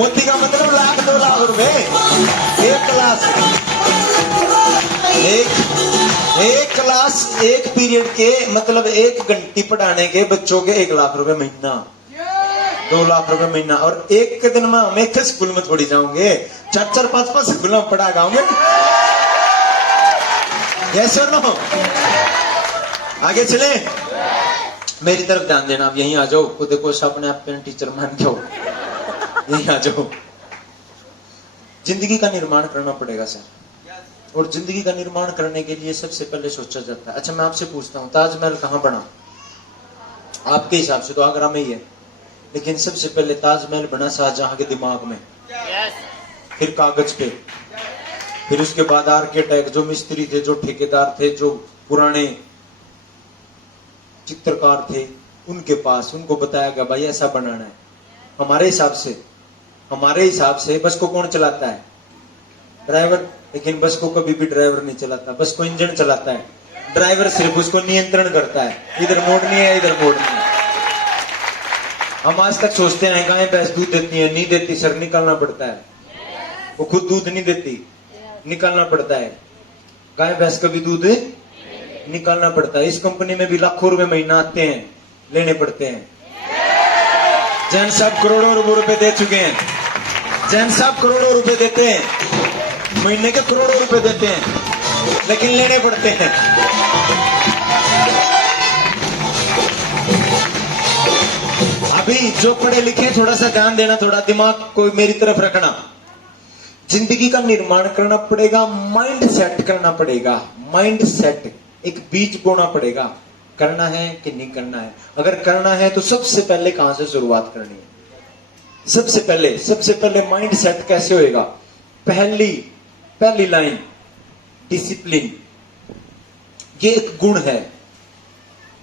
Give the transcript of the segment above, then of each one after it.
मोती का मतलब लाख 2 लाख रुपए एक क्लास, एक क्लास एक पीरियड के मतलब 1 घंटी पढ़ाने के बच्चों के 1 लाख रुपए महीना, 2 लाख रुपए महीना। और एक के दिन में हम एक स्कूल में थोड़ी जाओगे, 4-4 5-5 स्कूल में पढ़ा गाओगे। कैसे नो आगे चले, मेरी तरफ ध्यान देना। आप यहीं आ जाओ, खुद को अपने आप पेन टीचर मान के हो, यहीं आ जाओ। जिंदगी का निर्माण करना पड़ेगा सर, और जिंदगी का निर्माण करने के लिए सबसे पहले सोचा जाता है। अच्छा मैं आपसे पूछता हूँ, ताजमहल कहाँ बना? आपके हिसाब से तो आगरा में ही है, लेकिन सबसे पहले ताजमहल बना शाहजहां के दिमाग में, फिर कागज पे, फिर उसके बाद आर्किटेक्ट, जो मिस्त्री थे, जो ठेकेदार थे, जो पुराने चित्रकार थे, उनके पास उनको बताया गया भाई ऐसा बनाना है। हमारे हिसाब से बस को कौन चलाता है? ड्राइवर। लेकिन बस को कभी भी ड्राइवर नहीं चलाता, बस को इंजन चलाता है, ड्राइवर सिर्फ उसको नियंत्रण करता है। इधर मोड़ नहीं है, इधर मोड़ नहीं है। हम आज तक सोचते हैं गाय भैंस दूध देती है, नहीं देती सर, निकालना पड़ता है। वो खुद दूध नहीं देती, निकालना पड़ता है। गाय भैंस का भी दूध निकालना पड़ता है। इस कंपनी में भी लाखों रुपए महीना आते हैं, लेने पड़ते हैं। जैन साहब करोड़ों रुपए दे चुके हैं, जैन साहब करोड़ों रुपए देते हैं, महीने के करोड़ों रुपए देते हैं, लेकिन लेने पड़ते हैं। अभी जो पढ़े लिखे थोड़ा सा ध्यान देना, थोड़ा दिमाग को मेरी तरफ रखना। जिंदगी का निर्माण करना पड़ेगा, माइंड सेट करना पड़ेगा। माइंड सेट, एक बीज बोना पड़ेगा। करना है कि नहीं करना है? अगर करना है तो सबसे पहले कहां से शुरुआत करनी है? सबसे पहले माइंड सेट कैसे होएगा? पहली लाइन डिसिप्लिन, ये एक गुण है।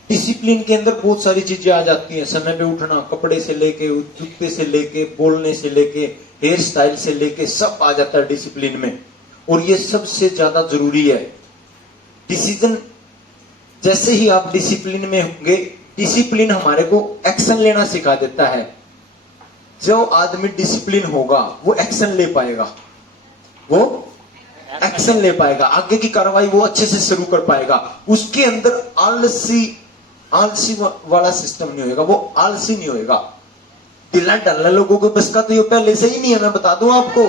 डिसिप्लिन के अंदर बहुत सारी चीजें आ जाती हैं, समय पे उठना, कपड़े से लेके, जूते से लेके, बोलने से लेके, हेयर स्टाइल से लेके, सब आ जाता है डिसिप्लिन में। और ये सबसे ज्यादा जरूरी है। डिसीजन, जैसे ही आप डिसिप्लिन में होंगे, डिसिप्लिन हमारे को एक्शन लेना सिखा देता है। जो आदमी डिसिप्लिन होगा वो एक्शन ले पाएगा, आगे की कार्रवाई वो अच्छे से शुरू कर पाएगा। उसके अंदर आलसी वाला सिस्टम नहीं होगा, वो आलसी नहीं होगा। ढीला ढाला लोगों के बस का तो ये पहले से ही नहीं है, मैं बता दूं आपको।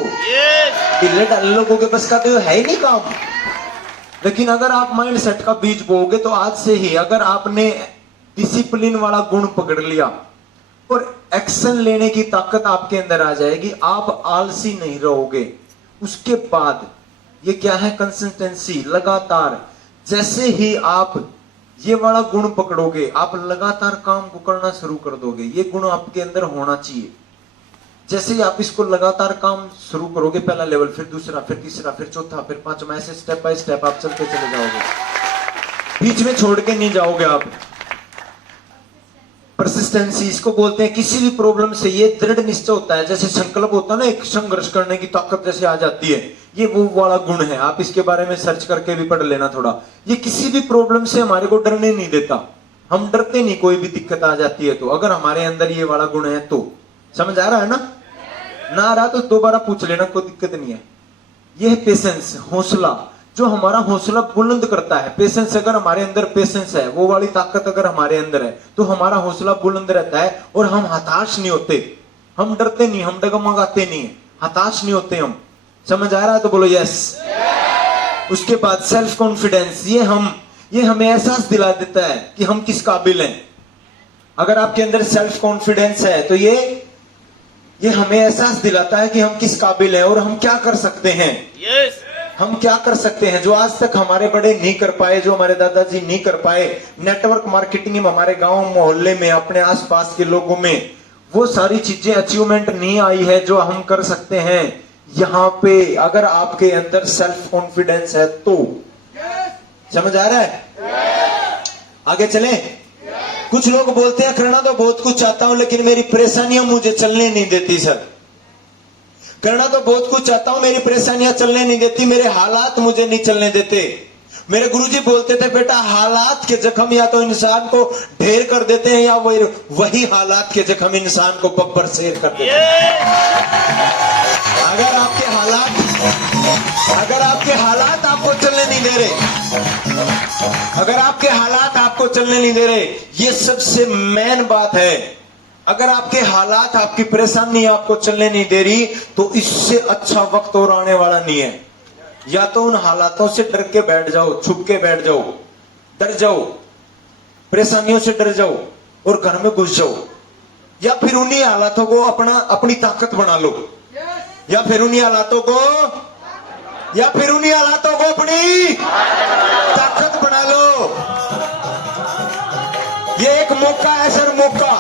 ढीले ढाले लोगों के बस का तो ये है ही नहीं काम। लेकिन अगर आप माइंड सेट का बीज बोओगे तो आज से ही अगर आपने डिसिप्लिन वाला गुण पकड़ लिया और एक्शन लेने की ताकत आपके अंदर आ जाएगी, आप आलसी नहीं रहोगे। उसके बाद ये क्या है? कंसिस्टेंसी, लगातार। जैसे ही आप ये वाला गुण पकड़ोगे, आप लगातार काम को करना शुरू कर दोगे। ये गुण आपके अंदर होना चाहिए। जैसे ही आप इसको लगातार काम शुरू करोगे, पहला लेवल, फिर दूसरा, फिर तीसरा, फिर चौथा, फिर पांचवा, ऐसे स्टेप बाय स्टेप आप चलते चले जाओगे, बीच में छोड़ के नहीं जाओगे आप। परसिस्टेंसी इसको बोलते हैं। किसी भी प्रॉब्लम से ये दृढ़ निश्चय होता है, जैसे संकल्प होता है ना, एक संघर्ष करने की ताकत जैसे आ जाती है, ये वो वाला गुण है। आप इसके बारे में सर्च करके भी पढ़ लेना थोड़ा। ये किसी भी प्रॉब्लम से हमारे को डरने नहीं देता, हम डरते नहीं। कोई भी दिक्कत आ जाती है तो, अगर हमारे अंदर ये वाला गुण है तो। समझ आ रहा है ना? ना आ रहा तो दोबारा पूछ लेना, कोई दिक्कत नहीं है। ये है पेशेंस, हौसला, जो हमारा हौसला बुलंद करता है। पेशेंस, अगर हमारे अंदर पेशेंस है, वो वाली ताकत अगर हमारे अंदर है, तो हमारा हौसला बुलंद रहता है और हम हताश नहीं होते, हम डरते नहीं, हम डगमगाते नहीं, हताश नहीं होते हम। समझ आ रहा है तो बोलो यस। उसके बाद सेल्फ कॉन्फिडेंस, ये हमें एहसास दिला देता है कि हम किस काबिल हैं। अगर आपके अंदर सेल्फ कॉन्फिडेंस है तो ये हमें एहसास दिलाता है कि हम किस काबिल हैं और हम क्या कर सकते हैं। हम क्या कर सकते हैं जो आज तक हमारे बड़े नहीं कर पाए, जो हमारे दादाजी नहीं कर पाए। नेटवर्क मार्केटिंग में, हमारे गांव मोहल्ले में, अपने आसपास के लोगों में वो सारी चीजें, अचीवमेंट नहीं आई है जो हम कर सकते हैं यहाँ पे, अगर आपके अंदर सेल्फ कॉन्फिडेंस है तो। समझ आ रहा है? आगे चलें। कुछ लोग बोलते हैं करना तो बहुत कुछ चाहता हूं लेकिन मेरी परेशानियां मुझे चलने नहीं देती सर। करना तो बहुत कुछ चाहता हूं, मेरी परेशानियां चलने नहीं देती, मेरे हालात मुझे नहीं चलने देते। मेरे गुरुजी बोलते थे बेटा हालात के जख्म या तो इंसान को ढेर कर देते हैं या वही हालात के जख्म इंसान को बब्बर शेर कर देते हैं। अगर आपके हालात आपको चलने नहीं दे रहे, अगर आपके हालात आपको चलने नहीं दे रहे, ये सबसे मेन बात है। अगर आपके हालात आपकी परेशानी आपको चलने नहीं दे रही तो इससे अच्छा वक्त और आने वाला नहीं है। या तो उन हालातों से डर के बैठ जाओ, छुप के बैठ जाओ, डर जाओ, परेशानियों से डर जाओ और घर में घुस जाओ, या फिर उन्हीं हालातों को अपनी ताकत बना लो, या फिर उन्हीं हालातों को अपनी ताकत बना लो। ये एक मौका है सर, मौका।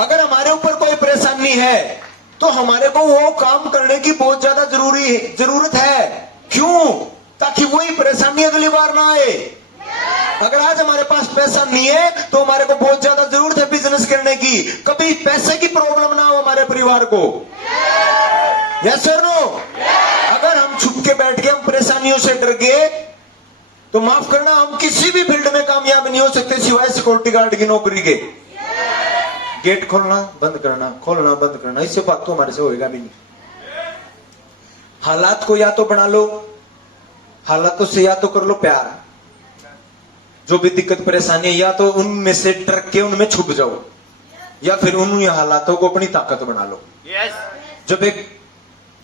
अगर हमारे ऊपर कोई परेशानी है तो हमारे को वो काम करने की बहुत ज्यादा जरूरत है। क्यों? ताकि वही परेशानी अगली बार ना आए। अगर आज हमारे पास पैसा नहीं है तो हमारे को बहुत ज्यादा जरूरत है बिजनेस करने की। कभी पैसे की प्रॉब्लम ना हो हमारे परिवार को। Yes sir no? अगर हम छुप के बैठ के हम परेशानियों से डर गए तो माफ करना, हम किसी भी फील्ड में कामयाब नहीं हो सकते सिवाय सिक्योरिटी गार्ड की नौकरी के। गेट खोलना बंद करना, खोलना बंद करना, इससे बात तो हमारे से होएगा भी नहीं। हालात को या तो बना लो, हालातों से या तो कर लो प्यार। जो भी दिक्कत परेशानी है या तो उनमें से डर के उनमें छुप जाओ, या फिर उन हालातों को अपनी ताकत बना लो। जब एक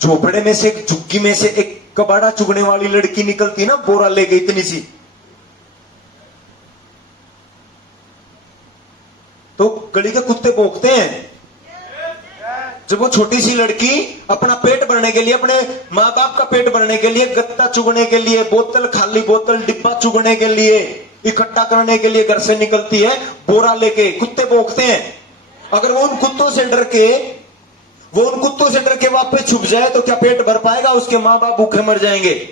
झोपड़े में से, एक झुग्गी में से एक कबाड़ा चुगने वाली लड़की निकलती ना, बोरा ले गई इतनी सी, तो गली के कुत्ते भौंकते हैं। जब वो छोटी सी लड़की अपना पेट भरने के लिए, अपने माँ बाप का पेट भरने के लिए, गत्ता चुगने के लिए, बोतल, खाली बोतल, डिब्बा चुगने के लिए, इकट्ठा करने के लिए घर से निकलती है बोरा लेके, कुत्ते भौंकते हैं। अगर वो उन कुत्तों से डर के वापस छुप जाए तो क्या पेट भर पाएगा? उसके माँ बाप भूखे मर जाएंगे।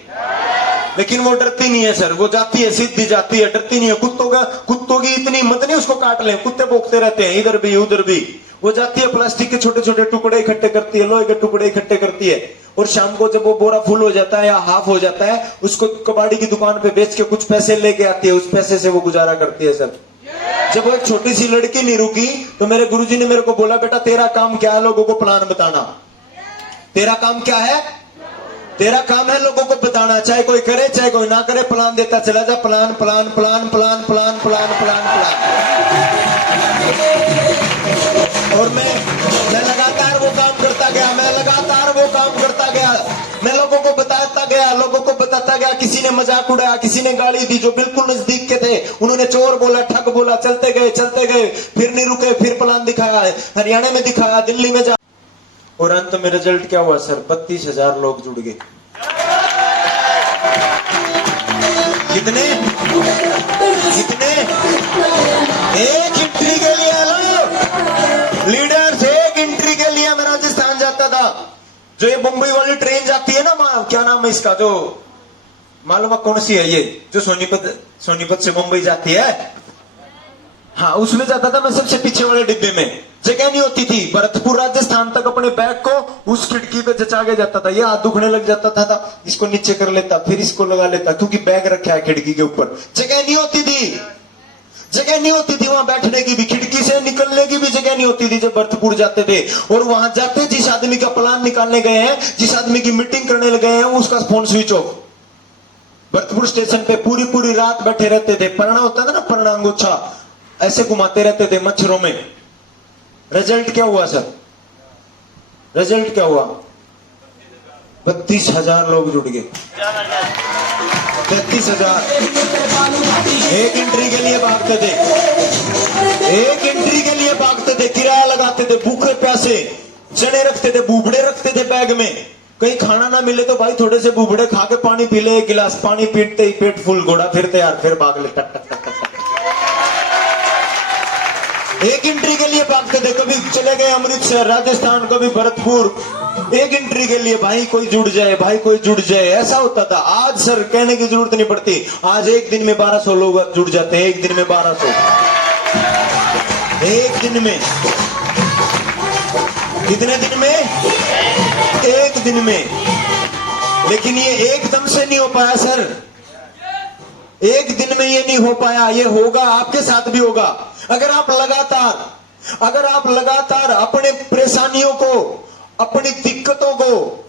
लेकिन वो डरती नहीं है सर, वो जाती है, सीधी जाती है, डरती नहीं है। कुत्तों की इतनी हिम्मत नहीं उसको काट ले, कुत्ते भौंकते रहते हैं इधर भी उधर भी। वो जाती है, प्लास्टिक के छोटे छोटे टुकड़े इकट्ठे करती है, लोहे के टुकड़े इकट्ठे करती है, और शाम को जब वो बोरा फुल हो जाता है या हाफ हो जाता है, उसको कबाड़ी की दुकान पे बेच के कुछ पैसे लेके आती है, उस पैसे से वो गुजारा करती है सर। जब वो एक छोटी सी लड़की नहीं रुकी तो मेरे गुरुजी ने मेरे को बोला, बेटा तेरा काम क्या है? लोगों को प्लान बताना। तेरा काम क्या है? तेरा काम है लोगों को बताना, चाहे कोई करे चाहे कोई ना करे, प्लान देता चला जा। Plan plan plan plan plan plan plan plan. और मैं लगातार वो काम करता गया, मैं लोगों को बताता गया। किसी ने मजाक उड़ाया, किसी ने गाली दी, जो बिल्कुल नजदीक के थे उन्होंने चोर बोला, ठग बोला। चलते गए, फिर नहीं रुके, फिर प्लान दिखाया, हरियाणा में दिखाया, दिल्ली में जा, और अंत में रिजल्ट क्या हुआ सर? 32,000 लोग जुड़ गए। कितने? एक एंट्री के लिए लीडर्स, एक एंट्री के लिए मैं राजस्थान जाता था। जो ये मुंबई वाली ट्रेन जाती है ना, क्या नाम है इसका, जो मालूम कौन सी है ये, जो सोनीपत से मुंबई जाती है? हाँ, उसमें जाता था मैं सबसे पीछे वाले डिब्बे में। जगह नहीं होती थी, भरतपुर राजस्थान तक अपने बैग को उस खिड़की पे जचा के जाता था। ये हाथ दुखने लग जाता था, इसको नीचे कर लेता, फिर इसको लगा लेता, क्योंकि बैग रखा है खिड़की के ऊपर। जगह नहीं होती थी वहां बैठने की भी, खिड़की से निकलने की भी जगह नहीं होती थी जब भरतपुर जाते थे। और वहां जाते जिस आदमी का प्लान निकालने गए हैं, जिस आदमी की मीटिंग करने लगे हैं, उसका phone switch off. Bharatpur station पे पूरी रात बैठे रहते थे। परना होता था ना, परना अंगोछा, ऐसे घुमाते रहते थे मच्छरों में। रिजल्ट क्या हुआ सर? 32,000 लोग जुड़ गए। 33,000 एक एंट्री के लिए भागते थे, किराया लगाते थे, भूखे प्यासे, चने रखते थे, बूबड़े रखते थे बैग में। कहीं खाना ना मिले तो भाई थोड़े से बूबड़े खा के पानी पी ले, एक गिलास पानी पीते ही पेट फुल, घोड़ा फिरते यार, फिर भाग ले, टक टक टक टक। एक एंट्री के लिए भागते थे। कभी चले गए अमृतसर, राजस्थान, कभी भरतपुर, एक एंट्री के लिए, भाई कोई जुड़ जाए, ऐसा होता था। आज सर कहने की जरूरत नहीं पड़ती, आज एक दिन में 1200 लोग जुड़ जाते हैं। एक दिन में 1200, एक दिन में, कितने दिन में? एक दिन में। लेकिन ये एकदम से नहीं हो पाया सर, एक दिन में ये नहीं हो पाया, ये होगा, आपके साथ भी होगा। अगर आप लगातार अपने परेशानियों को, अपनी दिक्कतों को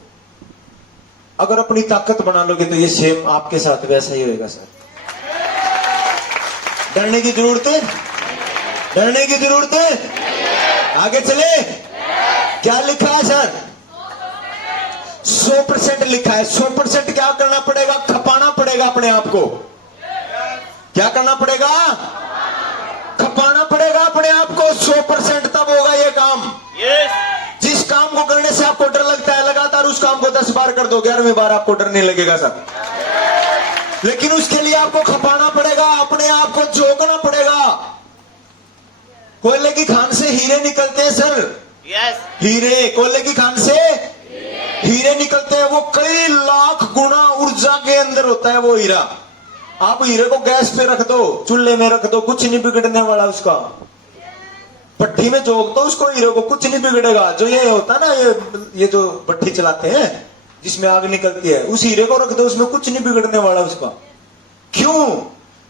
अगर अपनी ताकत बना लोगे तो ये सेम आपके साथ वैसा ही होगा सर। डरने की जरूरत है, डरने की जरूरत है। आगे चले, क्या लिखा है सर? 100% लिखा है। 100% क्या करना पड़ेगा? खपाना पड़ेगा अपने आप को। क्या करना पड़ेगा? खपाना पड़ेगा अपने आप को। 100% तब होगा ये काम। जिस काम को करने से आपको डर लगता है, लगातार उस काम को 10 बार कर दो, 11वीं बार आपको डर नहीं लगेगा सर। लेकिन उसके लिए आपको खपाना पड़ेगा, अपने आप को झोंकना पड़ेगा। कोयले की खान से हीरे निकलते हैं सर। हीरे, कोयले की खान से हीरे निकलते हैं। वो कई लाख गुना ऊर्जा के अंदर होता है वो हीरा। आप हीरे को गैस पे रख दो, चूल्हे में रख दो, कुछ नहीं बिगड़ने वाला उसका। भट्टी में झोंक दो उसको, हीरे को, कुछ नहीं बिगड़ेगा। जो ये होता है ना, ये जो भट्टी चलाते हैं जिसमें आग निकलती है, उस हीरे को रख दो, उसमें कुछ नहीं बिगड़ने वाला उसका। क्यों?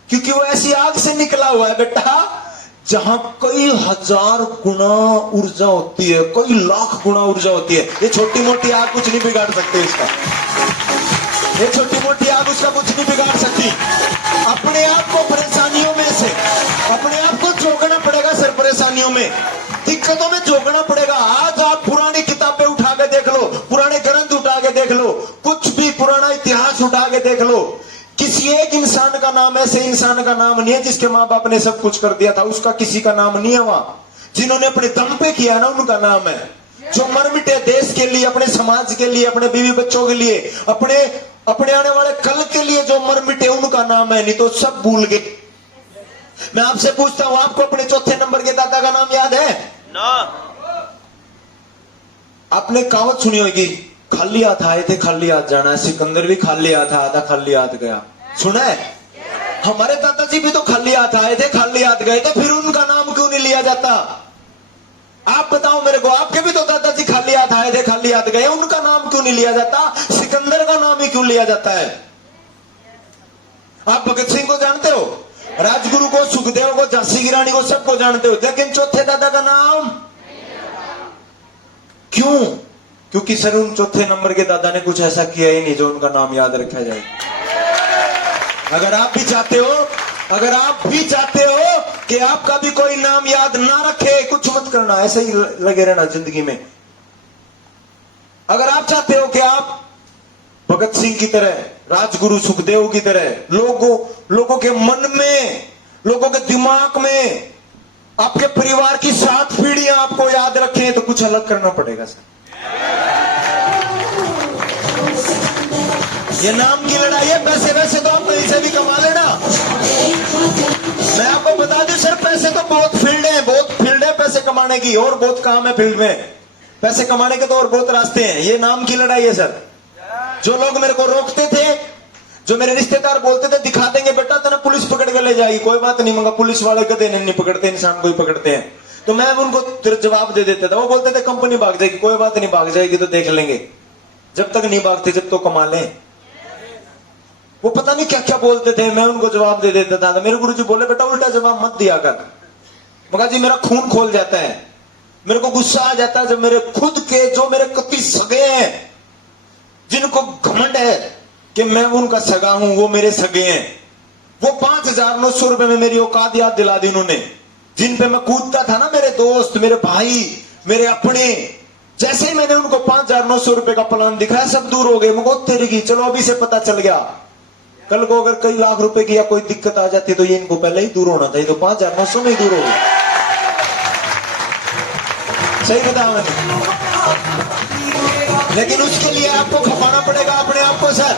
क्योंकि वो ऐसी आग से निकला हुआ है बेटा, जहां कई हजार गुना ऊर्जा होती है, कई लाख गुना ऊर्जा होती है। ये छोटी मोटी आग कुछ नहीं बिगाड़ सकते इसका। ये छोटी मोटी आग उसका कुछ नहीं बिगाड़ सकती। अपने आप को परेशानियों में से, अपने आप को झोंकना पड़ेगा सर। परेशानियों में, दिक्कतों में झोंकना पड़ेगा। आज आप पुरानी किताबें उठा के देख लो, पुराने ग्रंथ उठा के देख लो, कुछ भी पुराना इतिहास उठा के देख लो, किसी एक इंसान का नाम, ऐसे इंसान का नाम नहीं है जिसके माँ बाप ने सब कुछ कर दिया था, उसका किसी का नाम नहीं है वहां। जिन्होंने अपने दम पे किया ना, उनका नाम है। जो मर मिटे देश के लिए, अपने समाज के लिए, अपने बीवी बच्चों के लिए, अपने आने वाले कल के लिए जो मर मिटे, उनका नाम है। नहीं तो सब भूल गए। मैं आपसे पूछता हूं, आपको अपने चौथे नंबर के दादा का नाम याद है? आपने कहावत सुनी होगी, खाली हाथ आए थे खाली हाथ जाना है। सिकंदर भी खाली हाथ आया था, खाली हाथ गया। सुना है? हमारे दादाजी भी तो खाली हाथ आए थे, खाली हाथ गए, तो फिर उनका नाम क्यों नहीं लिया जाता? आप बताओ मेरे को, आपके भी तो दादाजी खाली हाथ आए थे, खाली हाथ गए, उनका नाम क्यों नहीं लिया जाता? सिकंदर का नाम ही क्यों लिया जाता है? आप भगत सिंह को जानते हो, राजगुरु को, सुखदेव को, झांसी की रानी को, सबको जानते हो, लेकिन चौथे दादा का नाम क्यों? क्योंकि सर उन चौथे नंबर के दादा ने कुछ ऐसा किया ही नहीं जो उनका नाम याद रखा जाए। अगर आप भी चाहते हो कि आपका भी कोई नाम याद ना रखे, कुछ मत करना, ऐसे ही लगे रहना जिंदगी में। अगर आप चाहते हो कि आप भगत सिंह की तरह, राजगुरु सुखदेव की तरह लोगों के मन में, लोगों के दिमाग में, आपके परिवार की 7 पीढ़ियां आपको याद रखें, तो कुछ अलग करना पड़ेगा सर। ये नाम की लड़ाई है। पैसे वैसे तो आप कहीं से भी कमा लेना। मैं आपको बता दूं सर, पैसे तो बहुत फील्ड है पैसे कमाने की, और बहुत काम है फील्ड में। पैसे कमाने के तो और बहुत रास्ते हैं। ये नाम की लड़ाई है सर। जो लोग मेरे को रोकते थे, जो मेरे रिश्तेदार बोलते थे, दिखा देंगे बेटा तेना पुलिस पकड़ के ले जाएगी, कोई बात नहीं, मगर पुलिस वाले कदे नहीं पकड़ते, इंसान को ही पकड़ते हैं। तो मैं उनको जवाब दे देता था। वो बोलते थे कंपनी भाग जाएगी, कोई बात नहीं, भाग जाएगी तो देख लेंगे। जब तक नहीं भागते, जब तो कमा लें। वो पता नहीं क्या क्या बोलते थे, मैं उनको जवाब दे देता था। मेरे गुरुजी बोले बेटा उल्टा जवाब मत दिया कर। मगर जी मेरा खून खोल जाता है, मेरे को गुस्सा आ जाता है जब मेरे खुद के, जो मेरे कति सगे हैं, जिनको घमंड है कि मैं उनका सगा हूं, वो मेरे सगे हैं, वो 5,900 रुपए में मेरी औकात याद दिला दी उन्होंने। जिन पे मैं कूदता था ना, मेरे दोस्त, मेरे भाई, मेरे अपने, जैसे ही मैंने उनको 5,900 रुपए का प्लान दिखाया, सब दूर हो गए। मुझको तेरी की, चलो अभी से पता चल गया। कल को अगर कई लाख रुपए की या कोई दिक्कत आ जाती तो ये इनको पहले ही दूर होना था। ये तो 5,900 में ही दूर हो गए। सही बताया मैंने। लेकिन उसके लिए आपको खपाना पड़ेगा अपने आप को सर।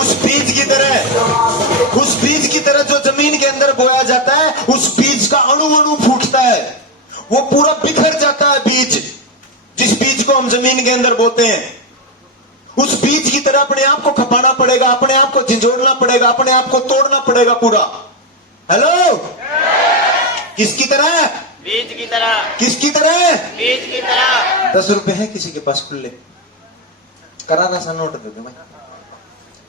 उस बीज की तरह जो जमीन के अंदर बोया जाता है, उस बीज का अणु अणु फूटता है, वो पूरा बिखर जाता है बीज। जिस बीज को हम जमीन के अंदर बोते हैं, उस बीज की तरह अपने आप को खपाना पड़ेगा, अपने आप को झिझोड़ना पड़ेगा, अपने आप को तोड़ना पड़ेगा पूरा। हेलो, किसकी तरह? बीज की तरह। किसकी तरह? बीज की तरह। 10 रुपए है किसी के पास खुले? कराना सा नोट दे दो भाई।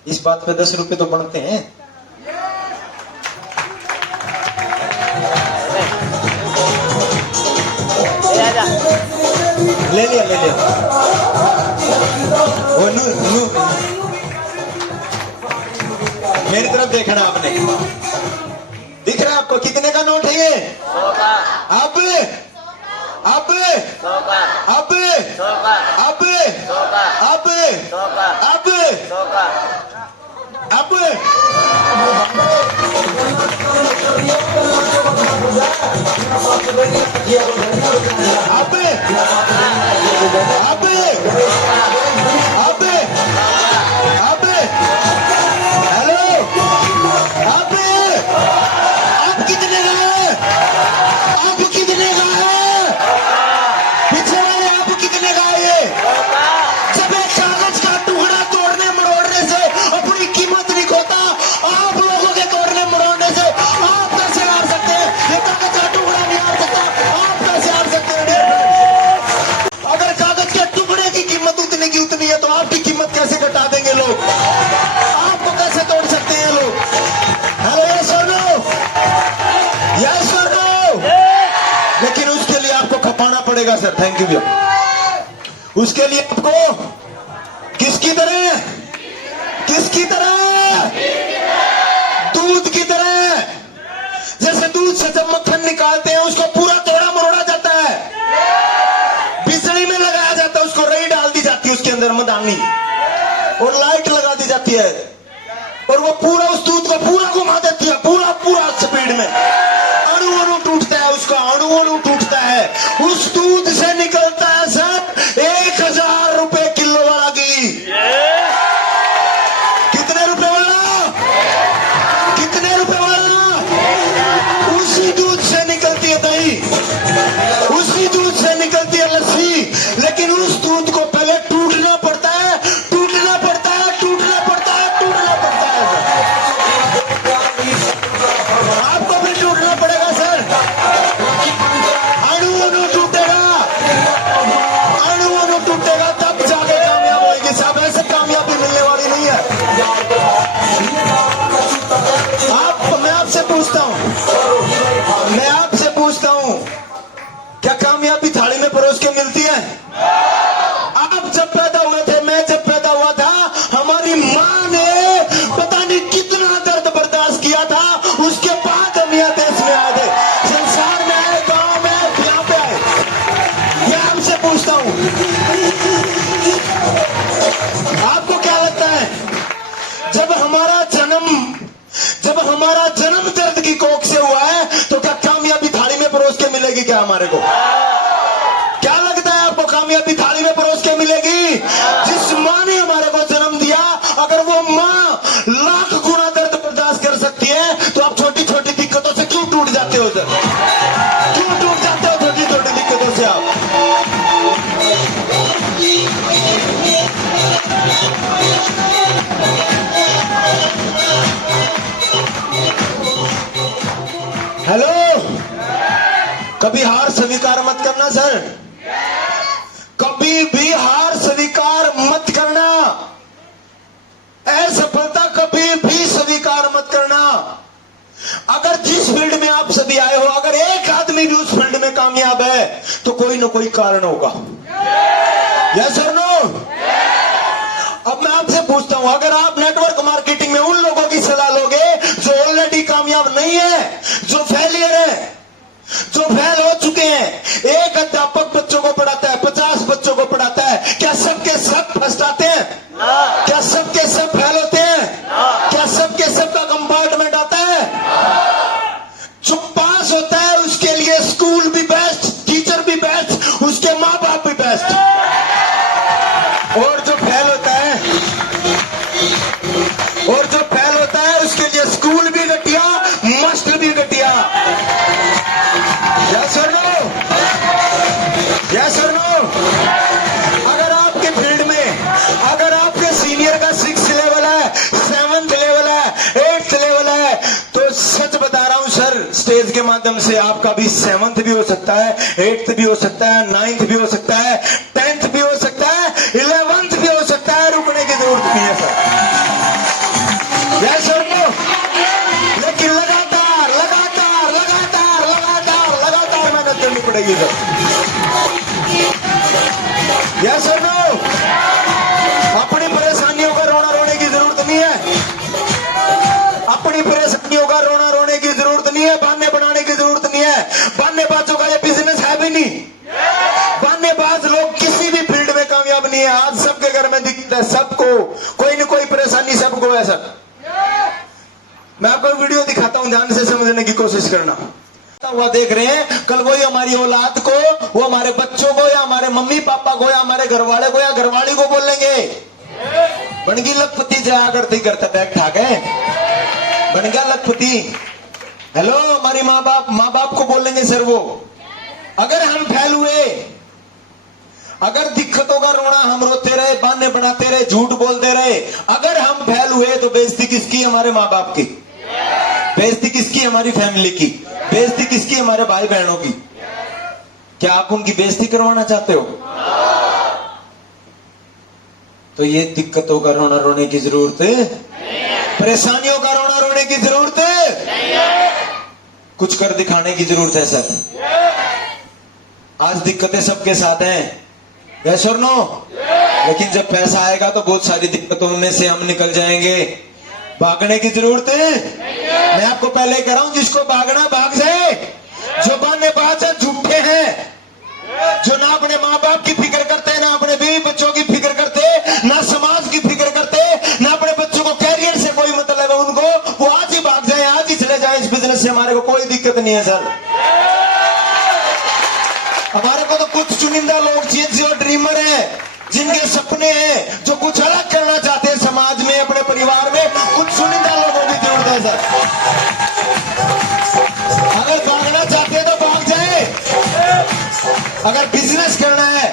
इस बात पे 10 रुपए तो बनते हैं। लिया ले लिया वो नू मेरी तरफ देखना आपने, दिख रहा है आपको कितने का नोट है ये? 100 का अब 100 का अब 100 का अब 100 का अब 100 का अब 100 का अब अब अब अब अब हेलो अब कितने का है? अब कितने का है? पीछे वाले अब कितने का है ये? जब एक कागज का टुकड़ा तोड़ने मरोड़ने से अपनी कीमत नहीं खोता, आप लोगों के तोड़ने मरोड़ने से आप कैसे हार सकते हैं? ये कागज का टुकड़ा नहीं हार सकता, आप कैसे हार सकते हैं? अगर कागज के टुकड़े की कीमत उतनी की उतनी है तो आपकी कीमत कैसे घटा देंगे लोग? आपको कैसे तोड़ सकते हैं लोग? हेलो यस और नो? यस और नो? लेकिन उसके लिए आपको खपाना पड़ेगा सर। थैंक यू भैया। उसके लिए आपको किसकी तरह दूध की तरह, जैसे दूध से जब मक्खन निकालते हैं उसको पूरा तोड़ा मरोड़ा जाता है, बिजली में लगाया जाता है, उसको रई डाल दी जाती है उसके अंदर मदानी और लाइट लगा दी जाती है और वो पूरा उस दूध को पूरा घुमा देती है, पूरा स्पीड में अणु अणु टूटता है, उसका अणु टूटता है, उस दूध से निकलता है सर 1000 रुपए किलो वाला घी। कितने रुपए वाला? कितने रुपए वाला? उसी दूध से निकलती है दही, उसी दूध से निकलती है लस्सी, लेकिन उस दूध को पहले टूटना पड़ता है, टूटना पड़ता है, टूटना पड़ता है, टूटना पड़ता है। आपको भी टूटना पड़ेगा सर, अणु टूटेगा, अणु टूटेगा तब जाके कामयाब होगी साहब, ऐसे कामयाबी मिलने वाली नहीं है। मैं आपसे पूछता हूं क्या कामयाबी थाली में परोस के मिलती है? आप जब पैदा हुए थे, मैं जब पैदा हुआ था, हमारी मां ने पता नहीं कितना दर्द बर्दाश्त किया था, उसके बाद हम यहाँ देश में आए थे, संसार में आए, गांव में आए, यहाँ पे आए। मैं आपसे पूछता हूं आपको क्या लगता है जब हमारा जन्म दर्द की कोख से हुआ है तो क्या कामयाबी थाली में परोस के मिलेगी क्या हमारे को? क्या लगता है आपको कामयाबी थाली में परोस के मिलेगी? जिस मां ने हमारे को जन्म दिया, अगर वो मां लाख गुना दर्द बर्दाश्त कर सकती है तो आप छोटी छोटी दिक्कतों से क्यों टूट जाते हो सर? क्यों टूट जाते हो छोटी छोटी दिक्कतों से आप? हेलो, कभी हार स्वीकार मत करना सर, कभी भी हार स्वीकार मत करना, असफलता कभी भी स्वीकार मत करना। अगर जिस फील्ड में आप सभी आए हो, अगर एक आदमी भी उस फील्ड में कामयाब है तो कोई ना कोई कारण होगा। यस और नो? अब मैं आपसे पूछता हूं, अगर आप नेटवर्क मार्केटिंग में उन लोगों की सलाह लोगे जो ऑलरेडी कामयाब नहीं है, जो फेलियर है, जो फेल हो चुके हैं, एक अध्यापक बच्चों को पढ़ाता है, 50 बच्चों को पढ़ाता है, क्या सबके सब फर्स्ट आते हैं? क्या सबके सब फेल होते हैं? क्या सबके सब का कंपार्टमेंट आता है? जो पास होता है उसके लिए स्कूल भी बेस्ट, टीचर भी बेस्ट, उसके माँ बाप भी बेस्ट, और जो फेल होता है उसके लिए स्कूल भी घटिया, मास्टर भी घटिया। यस और नो? यस और नो? अगर आपके फील्ड में, अगर आपके सीनियर का 6th लेवल है, 7th लेवल है, 8th लेवल है, तो सच बता रहा हूं सर, स्टेज के माध्यम से आपका भी 7th भी हो सकता है, 8th भी हो सकता है, 9th भी हो सकता है, 10th भी हो सकता है, 11th भी हो सकता है, रुकने की जरूरत नहीं है सर। यस और नो? लेकिन लगातार लगातार लगातार लगातार लगातार मेहनत करनी पड़ेगी सर। यस और नो? अपनी परेशानियों का रोना रोने की जरूरत नहीं है। अपनी परेशानियों का रोना रोने की जरूरत नहीं है, बहाने बनाने की जरूरत नहीं है। बहानेबाजों का ये बिजनेस है भी नहीं। बहानेबाज लोग किसी भी फील्ड में कामयाब नहीं है। आज सबके घर में दिखता है, सबको कोई न कोई परेशानी सबको है सर। मैं आपको वीडियो दिखाता हूं, ध्यान से समझने की कोशिश करना। हुआ देख रहे हैं, कल वही हमारी औलाद को, वो हमारे बच्चों को, या हमारे मम्मी पापा को, या हमारे घरवाले को, या घरवाली को बोलेंगे बनगी लखपति जया करती करता बैग ठाक है, बन गया लखपति। हेलो, हमारी माँ बाप को बोलेंगे सर वो। अगर हम फैल हुए, अगर दिक्कतों का रोना हम रोते रहे, बहाने बनाते रहे, झूठ बोलते रहे, अगर हम फैल हुए तो बेइज्जती किसकी? हमारे माँ बाप की। बेइज्जती किसकी? हमारी फैमिली की। बेइज्जती किसकी? हमारे भाई बहनों की। क्या आप उनकी बेइज्जती करवाना चाहते हो? तो ये दिक्कतों का रोना रोने की जरूरत है, परेशानियों का रोना रोने की जरूरत है, कुछ कर दिखाने की जरूरत है सर। आज दिक्कतें सबके साथ हैं, यस और नो? लेकिन जब पैसा आएगा तो बहुत सारी दिक्कतों में से हम निकल जाएंगे। भागने की जरूरत है। मैं आपको पहले कह रहा हूं, जिसको भागना भाग जाए। जो बहानेबाज है, झूठे हैं, जो ना अपने माँ बाप की फिक्र करते, ना अपने बीवी बच्चों की फिक्र करते, ना समाज की फिक्र करते, ना अपने बच्चों को कैरियर से कोई मतलब है उनको, वो आज ही भाग जाए, आज ही चले जाए इस बिजनेस से। हमारे को कोई दिक्कत नहीं है सर। हमारे को तो कुछ चुनिंदा लोग चाहिए जो ड्रीमर है, जिनके सपने हैं, जो कुछ अलग करना चाहते हैं समाज में, अपने परिवार में। कुछ चुनिंदा लोगों की जरूरत है सर। अगर भागना चाहते हैं तो भाग जाए। अगर बिजनेस करना है,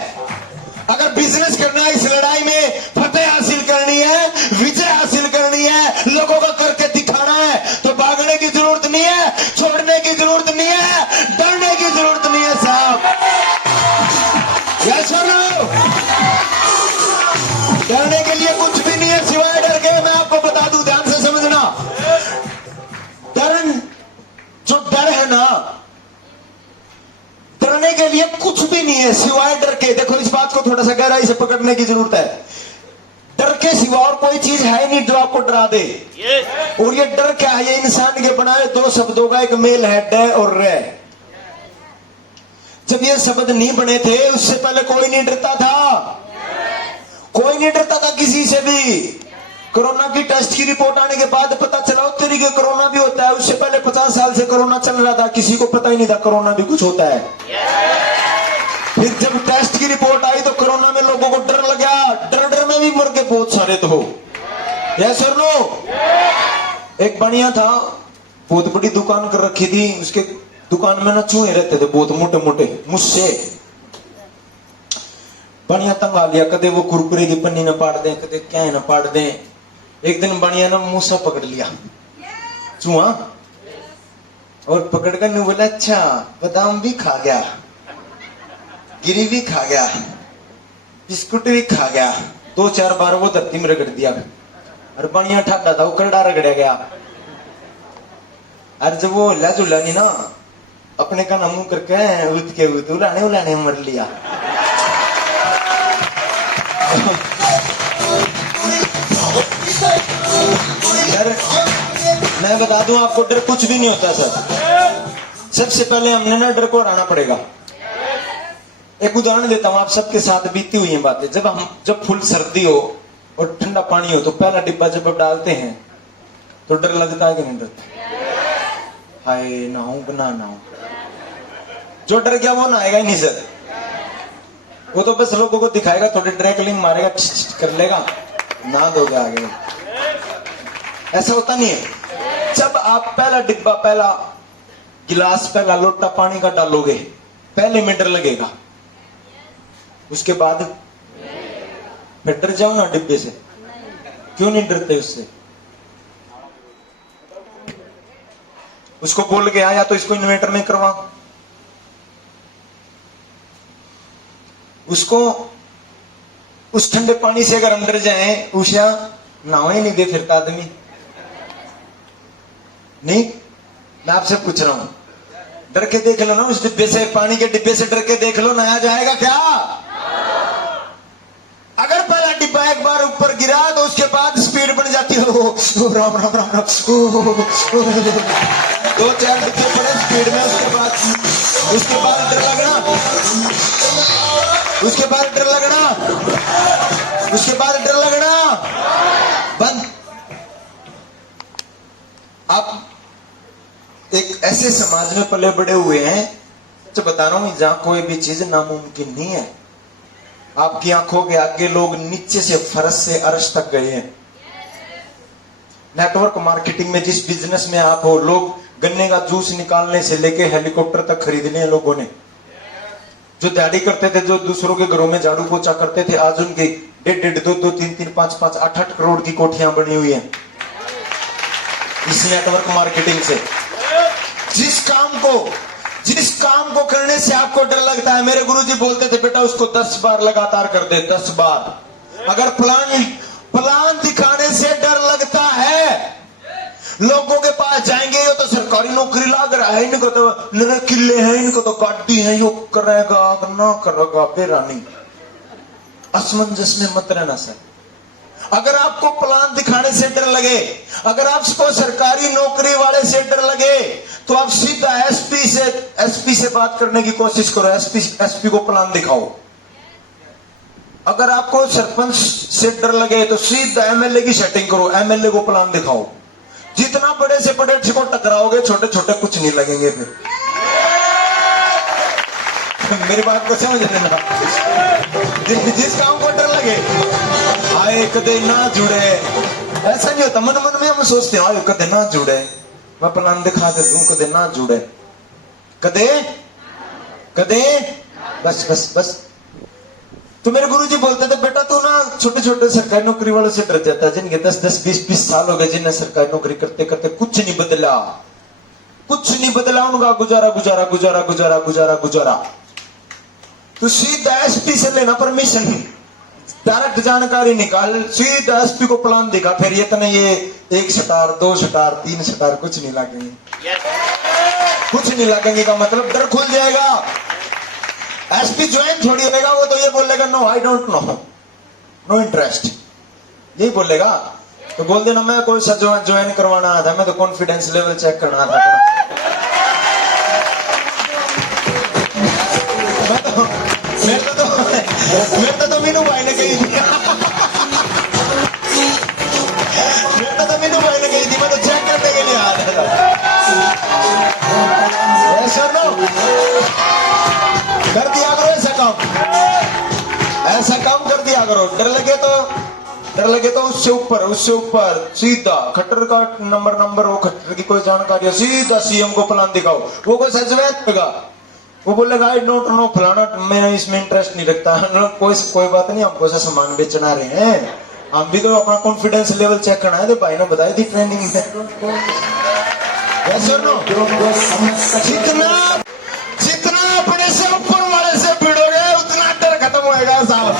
अगर बिजनेस करना है, इस लड़ाई में फतेह हासिल करनी है, विजय हासिल करनी है, लोगों को करके दिखाना है, तो भागने की जरूरत नहीं है, छोड़ने की जरूरत नहीं है, डरने की जरूरत नहीं है साहब। यस और नो? डरने के लिए कुछ भी नहीं है सिवाय डर के। मैं आपको बता दूं, ध्यान से समझना। जो डर है ना, डरने के लिए कुछ भी नहीं है सिवाय डर के। देखो, इस बात को थोड़ा सा गहराई से पकड़ने की जरूरत है। डर के सिवा और कोई चीज है नहीं जो आपको डरा दे। और ये डर क्या है? ये इंसान के बनाए दो शब्दों का एक मेल है, ड और रे। जब ये शब्द नहीं बने थे, उससे पहले कोई नहीं डरता था। कोई नहीं डरता था किसी से भी। कोरोना की टेस्ट की रिपोर्ट आने के बाद पता चला उत्तरी के कोरोना भी होता है। उससे पहले 50 साल से कोरोना चल रहा था, किसी को पता ही नहीं था कोरोना भी कुछ होता है। फिर जब टेस्ट की रिपोर्ट आई तो कोरोना में लोगों को डर लगा। डर में भी मर के बहुत सारे तो। यस और नो? एक बढ़िया था, बहुत बड़ी दुकान कर रखी थी, उसके दुकान में ना चूहे रहते थे बहुत मोटे मोटे, मुझसे बढ़िया तंगा लिया। कदे वो कुरकुरे की पन्नी न पाड़ दें, कदे क्या न पाड़ दें। एक दिन बढ़िया ना मूसा पकड़ लिया चूहा, और पकड़ कर नहीं बोला, अच्छा बादाम भी खा गया, गिरी भी खा गया, बिस्कुट भी खा गया। 2-4 बार वो धरती में रगड़ दिया, और बढ़िया ठाडा था, उकड़ा रगड़ा गया। और जब वो हिला झुला नहीं ना, अपने का मुंह करके उठ के उलाने मर लिया। डर, मैं बता दूं आपको, डर कुछ भी नहीं होता सर। सबसे पहले हमने ना डर को हराना पड़ेगा। एक उदाहरण देता हूं, आप सबके साथ बीती हुई है बातें। जब फुल सर्दी हो और ठंडा पानी हो, तो पहला डिब्बा जब आप डालते हैं तो डर लगता है कि नहीं डरता? हाय नहाऊं कि ना नहाऊं। जो डर गया वो नहाएगा ही नहीं सर। वो तो बस लोगों को दिखाएगा, थोड़ी ड्रैकलिंग मारेगा, कर लेगा, ना दोगे आगे। ऐसा होता नहीं है। जब आप पहला डिब्बा, पहला गिलास, पहला लोटा पानी का डालोगे, पहले में डर लगेगा, उसके बाद फिर डर जाओ ना डिब्बे से। क्यों नहीं डरते उससे? उसको बोल के आया तो इसको इन्वर्टर में करवा, उसको उस ठंडे पानी से अगर हम डर जाए, उषा नहावा ही नहीं दे फिरता आदमी नहीं। मैं आपसे पूछ रहा हूं, डर के देख लो ना उस डिब्बे से, पानी के डिब्बे से डर के देख लो, नहाया जाएगा क्या? गिरा तो उसके बाद स्पीड बन जाती है, ओ राम राम राम राम, ओ। 2-4 डिब्बे पड़े स्पीड में, उसके बाद डर लगना, उसके बाद डर लगना बंद। आप एक ऐसे समाज में पले बड़े हुए हैं, तो बता रहा हूं, जहां कोई भी चीज नामुमकिन नहीं है। आपकी आंखों के आगे लोग नीचे से फर्श से अर्श तक गए हैं। नेटवर्क मार्केटिंग में जिस बिजनेस में आप हो, लोग गन्ने का जूस निकालने से लेके हेलीकॉप्टर तक खरीद लिए हैं लोगों ने। जो दिहाड़ी करते थे, जो दूसरों के घरों में झाड़ू पोछा करते थे, आज उनके 1.5, 2-2, 3-3, 5-5, 8-8 करोड़ की कोठियां बनी हुई हैं इस नेटवर्क मार्केटिंग से। जिस काम को करने से आपको डर लगता है, मेरे गुरुजी बोलते थे, बेटा उसको 10 बार लगातार कर दे, 10 बार। अगर प्लान दिखाने से डर लगता है, लोगों के पास जाएंगे, ये तो सरकारी नौकरी लग रहा है, इनको तो नरे किले हैं, इनको तो गाड़ी है, यो करेगा ना करेगा, बेरानी असमंजस में मत रहना सर। अगर आपको प्लान दिखाने से डर लगे, अगर आपको सरकारी नौकरी वाले से डर लगे, तो आप सीधा एसपी से बात करने की कोशिश करो। एसपी को प्लान दिखाओ। अगर आपको सरपंच से डर लगे, तो सीधा एमएलए की सेटिंग करो, एमएलए को प्लान दिखाओ। जितना बड़े से बड़े को टकराओगे, छोटे छोटे कुछ नहीं लगेंगे फिर। मेरी बात को समझ लेना। जिस काम को डर लगे, आए कदे ना जुड़े, ऐसा नहीं होता। मन में हम सोचते हैं, आए कदे ना जुड़े, मैं प्लान दिखा दे दूं, कदे ना जुड़े, कदे बस। तो मेरे गुरुजी बोलते थे, बेटा तू ना छोटे छोटे सरकारी नौकरी वालों से डर जाता है, जिनके 10-10, 20-20 साल हो गए, जिन्हें सरकारी नौकरी करते करते कुछ नहीं बदला उनका गुजारा। तो सीधा एसपी से लेना परमिशन, डायरेक्ट जानकारी निकाल, सीधा एसपी को प्लान दिखा, फिर ये तो नहीं, ये 1 स्टार 2 स्टार 3 स्टार कुछ नहीं लगेंगे का मतलब डर खुल जाएगा। एसपी ज्वाइन थोड़ी होगा, वो तो ये बोलेगा, no I don't know, no interest, यही बोलेगा। तो बोल देना, मैं कोई सा ज्वाइन करवाना था, मैं तो कॉन्फिडेंस लेवल चेक करना था। मेरे तो मीनू भाई ने कही थी, मैं तो चेक करने के लिए आ रहा था। कर दिया करो ऐसा काम कर दिया करो। डर लगे तो उससे ऊपर सीधा खट्टर का नंबर हो, खट्टर की कोई जानकारी हो, सीधा सीएम को प्लान दिखाओ। वो कोई सचवेद होगा, वो बोलेगा आई डोंट नो फलाना, मैं इसमें इंटरेस्ट नहीं रखता। कोई बात नहीं, हमको ऐसा सामान बेचना रहे हैं, हम भी तो अपना कॉन्फिडेंस लेवल चेक करना है। तो भाई ने बताई थी ट्रेनिंग में, जितना अपने से ऊपर वाले से भिड़ोगे, उतना डर खत्म होएगा साहब।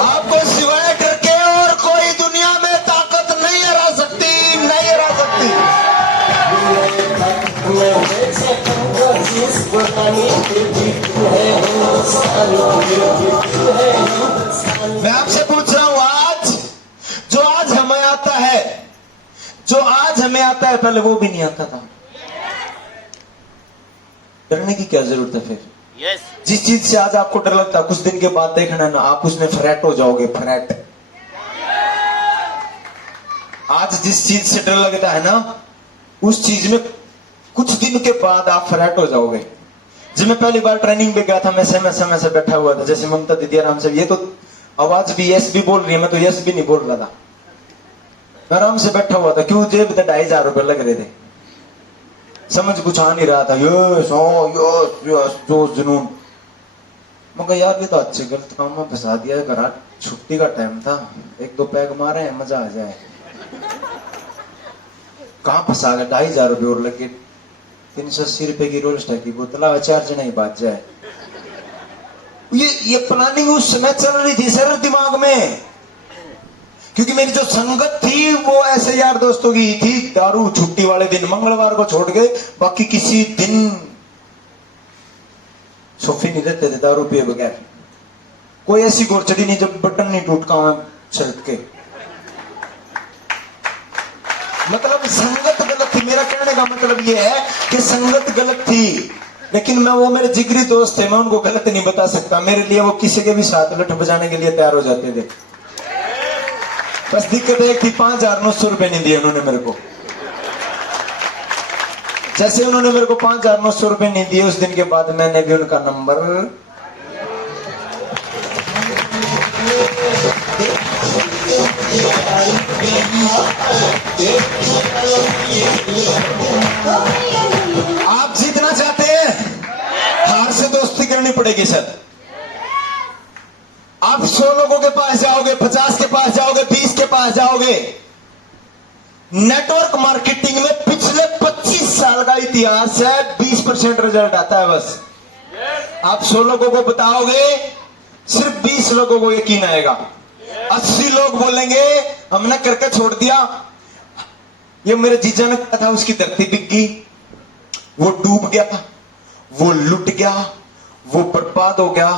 आपको सिवाय डर के और कोई दुनिया में ताकत नहीं हरा सकती। मैं आपसे पूछ रहा हूं, जो आज हमें आता है, पहले वो भी नहीं आता था। डरने की क्या जरूरत है फिर? जिस चीज से आज आपको डर लगता है, कुछ दिन के बाद देखना ना, आप उसमें फ्रैट हो जाओगे, फ्रैट। आज जिस चीज से डर लगता है ना, उस चीज में कुछ दिन के बाद आप फ्रैट हो जाओगे। जब मैं पहली बार ट्रेनिंग पे गया था, मैं समय से बैठा हुआ था, जैसे ममता दीदी आराम से, ये तो आवाज भी यस भी बोल रही है, मैं तो यस भी नहीं बोल रहा था, मैं आराम से बैठा हुआ था। क्यों? जेब में 2,500 रुपए लग रहे थे, समझ कुछ आ नहीं रहा था। जो जुनून, मगर यार ये तो अच्छे गलत काम में फंसा दिया है। घर छुट्टी का टाइम था, 1-2 पैग मारे हैं, मजा आ जाए। कहाँ फंसा गया? 2,500 रुपये और लगे। 380 रुपए की रोल्स की बोतल, 4 जना ही बात जाए। ये प्लानिंग उस समय चल रही थी सर दिमाग में, क्योंकि मेरी जो संगत थी वो ऐसे यार दोस्तों की थी। दारू छुट्टी वाले दिन, मंगलवार को छोड़ के बाकी किसी दिन सोफी नहीं देते थे दारू पिए बगैर। कोई ऐसी गोरचड़ी नहीं जब बटन नहीं टूटका शर्ट के। मतलब संगत गलत थी। मेरा कहने का मतलब ये है कि संगत गलत थी, लेकिन मैं वो मेरे जिगरी दोस्त थे, मैं उनको गलत नहीं बता सकता। मेरे लिए वो किसी के भी साथ लठ बजाने के लिए तैयार हो जाते थे। बस दिक्कत एक थी, 5,900 रुपए नहीं दिए उन्होंने मेरे को। जैसे उन्होंने मेरे को 5,900 रुपए नहीं दिए, उस दिन के बाद मैंने भी उनका नंबर आप जीतना चाहते हैं, हार से दोस्ती करनी पड़ेगी सर। आप 100 लोगों के पास जाओगे, 50 के पास जाओगे, 20 के पास जाओगे। नेटवर्क मार्केटिंग में पिछले 25 साल का इतिहास है, 20% रिजल्ट आता है बस। आप 100 लोगों को बताओगे, सिर्फ 20 लोगों को यकीन आएगा। 80 लोग बोलेंगे हमने करके छोड़ दिया, ये मेरे जीजा ने कहा था, उसकी धरती बिक गई, वो डूब गया, वो लुट गया, वो बर्बाद हो गया।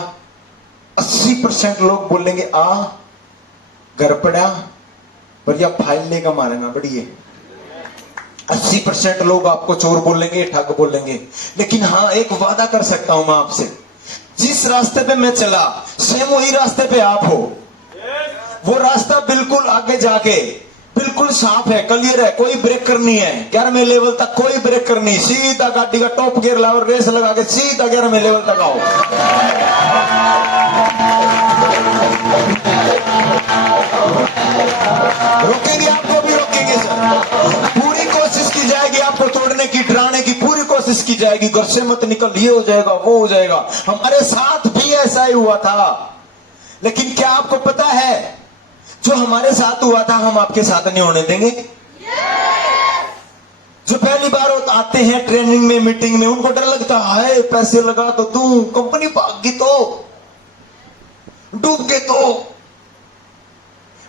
80% लोग बोलेंगे आ घर पड़ा पर या फाइल लेगा मारे ना बढ़िए। 80% लोग आपको चोर बोलेंगे, ठग बोलेंगे। लेकिन हाँ, एक वादा कर सकता हूं मैं आपसे, जिस रास्ते पे मैं चला सेम वही रास्ते पे आप हो। वो रास्ता बिल्कुल आगे जाके बिल्कुल साफ है, क्लियर है, कोई ब्रेकर नहीं है। 11वें लेवल तक कोई ब्रेकर नहीं, सीधा गाड़ी का टॉप गियर लाओ, रेस लगा के सीधा 11वें लेवल तक आओ। रोकेंगे आपको भी रोकेंगे सर। पूरी कोशिश की जाएगी आपको तोड़ने की, डराने की पूरी कोशिश की जाएगी। घर से मत निकल, ये हो जाएगा, वो हो जाएगा। हमारे साथ भी ऐसा ही हुआ था। लेकिन क्या आपको पता है, जो हमारे साथ हुआ था हम आपके साथ नहीं होने देंगे। जो पहली बार आते हैं ट्रेनिंग में, मीटिंग में, उनको डर लगता है पैसे लगा तो दूं, कंपनी भाग गई तो, डूब गए तो।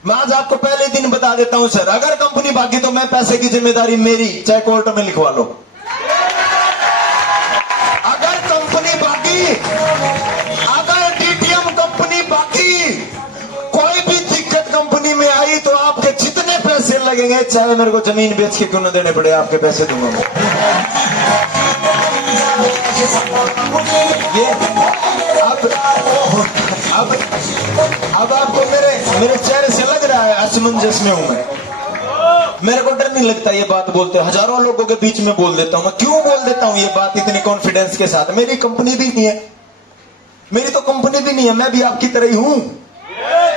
मैं आज आपको पहले दिन बता देता हूं सर, अगर कंपनी भागी तो मैं पैसे की जिम्मेदारी मेरी, चाहे कोर्ट में लिखवा लो। अगर कंपनी भागी, अगर डीटीएम कंपनी भागी, कोई भी दिक्कत कंपनी में आई तो आपके जितने पैसे लगेंगे, चाहे मेरे को जमीन बेच के क्यों न देने पड़े, आपके पैसे दूंगा मैं। ये अब आपको मेरे चेहरे से लग रहा है असमंजस में हूं मैं। मेरे को डर नहीं लगता ये बात बोलते, हजारों लोगों के बीच में बोल देता हूं। मैं क्यों बोल देता हूं ये बात इतनी कॉन्फिडेंस के साथ? मेरी कंपनी भी नहीं है, मेरी तो कंपनी भी नहीं है, मैं भी आपकी तरह ही हूं।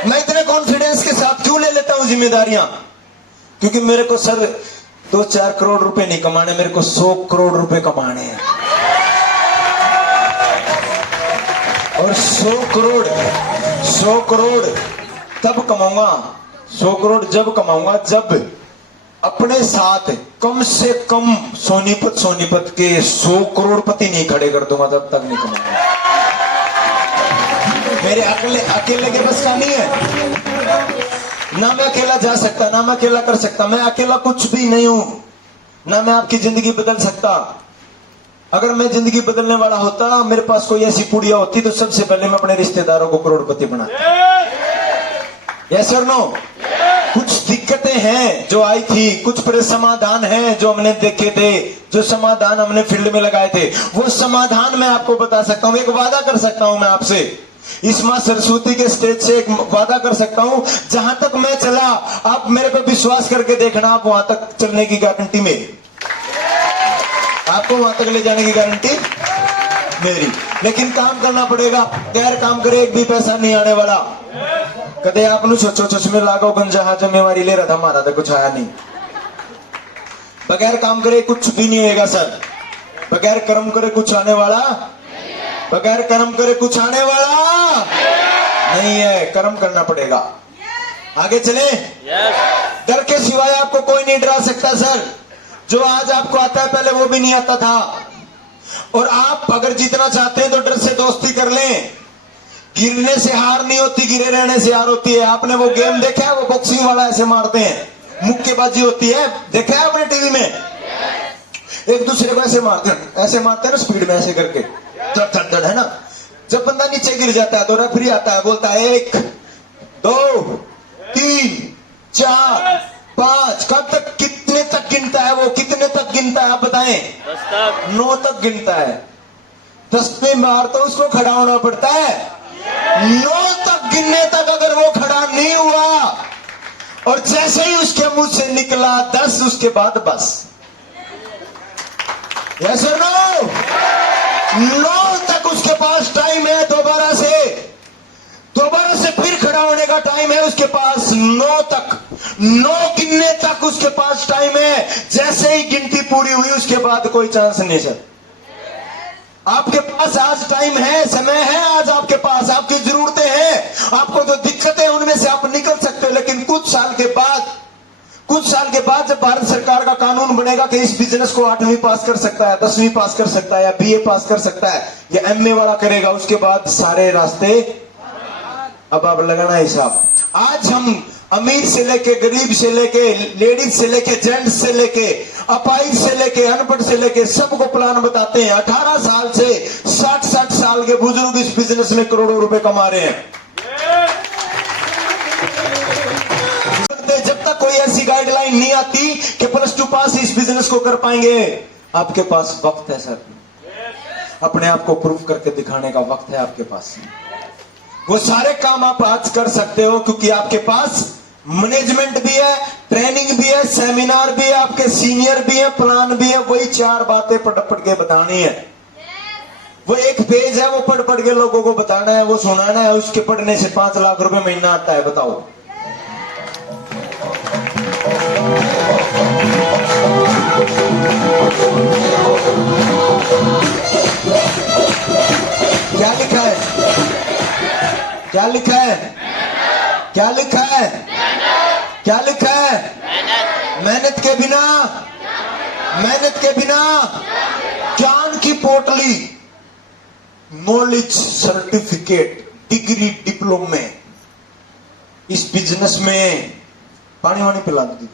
मैं इतने कॉन्फिडेंस के साथ क्यों ले लेता हूं जिम्मेदारियां? क्योंकि मेरे को सर 2-4 करोड़ रुपए नहीं कमाने, मेरे को 100 करोड़ रुपए कमाने हैं। और 100 करोड़ तब कमाऊंगा, 100 करोड़ जब कमाऊंगा जब अपने साथ कम से कम सोनीपत के 100 करोड़पति नहीं खड़े कर दूंगा, तब तक नहीं कमाऊंगा। मेरे अकेले के बस का नहीं है। ना मैं अकेला जा सकता, ना मैं अकेला कर सकता। मैं अकेला कुछ भी नहीं हूं, ना मैं आपकी जिंदगी बदल सकता। अगर मैं जिंदगी बदलने वाला होता, मेरे पास कोई ऐसी पुड़िया होती, तो सबसे पहले मैं अपने रिश्तेदारों को करोड़पति बनाता। यस और नो? कुछ दिक्कतें हैं जो आई थी, कुछ समाधान हैं जो हमने देखे थे, जो समाधान हमने फील्ड में लगाए थे, वो समाधान मैं आपको बता सकता हूं। एक वादा कर सकता हूं मैं आपसे, इस मां सरस्वती के स्टेज से एक वादा कर सकता हूं, जहां तक मैं चला आप मेरे पे विश्वास करके देखना, आप वहां तक चलने की गारंटी मेरी, आपको वहां तक ले जाने की गारंटी मेरी। लेकिन काम करना पड़ेगा, गैर काम करे एक भी पैसा नहीं आने वाला। कदे आपने सोचो चश्मे लागो गंजा जिम्मेवारी ले रहा था, हमारा तो कुछ आया नहीं। बगैर काम करे कुछ भी नहीं होगा सर। बगैर कर्म करे कुछ आने वाला, बगैर कर्म करे कुछ आने वाला नहीं है। कर्म करना पड़ेगा। आगे चले। डर के सिवाय आपको कोई नहीं डरा सकता सर। जो आज आपको आता है पहले वो भी नहीं आता था। और आप अगर जीतना चाहते हैं तो डर से दोस्ती कर लें। गिरने से हार नहीं होती, गिरे रहने से हार होती है। आपने वो गेम देखा है, वो बॉक्सिंग वाला ऐसे मारते हैं, मुक्केबाजी होती है, देखा है आपने टीवी में? एक दूसरे को ऐसे मारते हैं ना स्पीड में, ऐसे करके धड़ धड़ धड़, है ना? जब बंदा नीचे गिर जाता है तो रेफरी आता है, बोलता है 1 2 3 4 5। कब तक, कितने तक गिनता है वो, कितने तक गिनता है आप बताएं? 9 तक गिनता है। 10वीं बार तो उसको खड़ा होना पड़ता है। 9 तक गिनने तक अगर वो खड़ा नहीं हुआ और जैसे ही उसके मुंह से निकला 10, उसके बाद बस। यस और नो? 9 तक उसके पास टाइम है, दोबारा से फिर खड़ा होने का टाइम है उसके पास। 9 तक, 9 गिनने तक उसके पास टाइम है। जैसे ही गिनती पूरी हुई उसके बाद कोई चांस नहीं सर। आपके पास आज टाइम है, समय है आज आपके पास, आपकी जरूरतें हैं, आपको जो दिक्कतें हैं उनमें से आप निकल सकते हो। लेकिन कुछ साल के बाद जब भारत सरकार का कानून बनेगा कि इस बिजनेस को 8वीं पास कर सकता है, 10वीं पास कर सकता है या बीए पास कर सकता है या एमए वाला करेगा, उसके बाद सारे रास्ते, अब आप लगाना हिसाब। आज हम अमीर से लेके, गरीब से लेके, लेडीज से लेके, जेंट्स से लेके, अपाहिज से लेके, अनपढ़ से लेके सबको प्लान बताते हैं। 18 साल से 60 साल के बुजुर्ग इस बिजनेस में करोड़ों रुपए कमा रहे हैं। जब तक कोई ऐसी गाइडलाइन नहीं आती कि +2 पास इस बिजनेस को कर पाएंगे, आपके पास वक्त है सर। अपने आप को प्रूव करके दिखाने का वक्त है आपके पास। वो सारे काम आप आज कर सकते हो क्योंकि आपके पास मैनेजमेंट भी है, ट्रेनिंग भी है, सेमिनार भी है, आपके सीनियर भी है, प्लान भी है। वही 4 बातें पढ़ के बतानी है। वो एक पेज है, वो पढ़ के लोगों को बताना है, वो सुनाना है। उसके पढ़ने से 5 लाख रुपए महीना आता है, बताओ। क्या लिखा है? क्या लिखा है? क्या लिखा है? क्या लिखा है? मेहनत के बिना ज्ञान की पोटली, नॉलेज सर्टिफिकेट, डिग्री, डिप्लोमे, इस बिजनेस में पानी वानी पिला दी।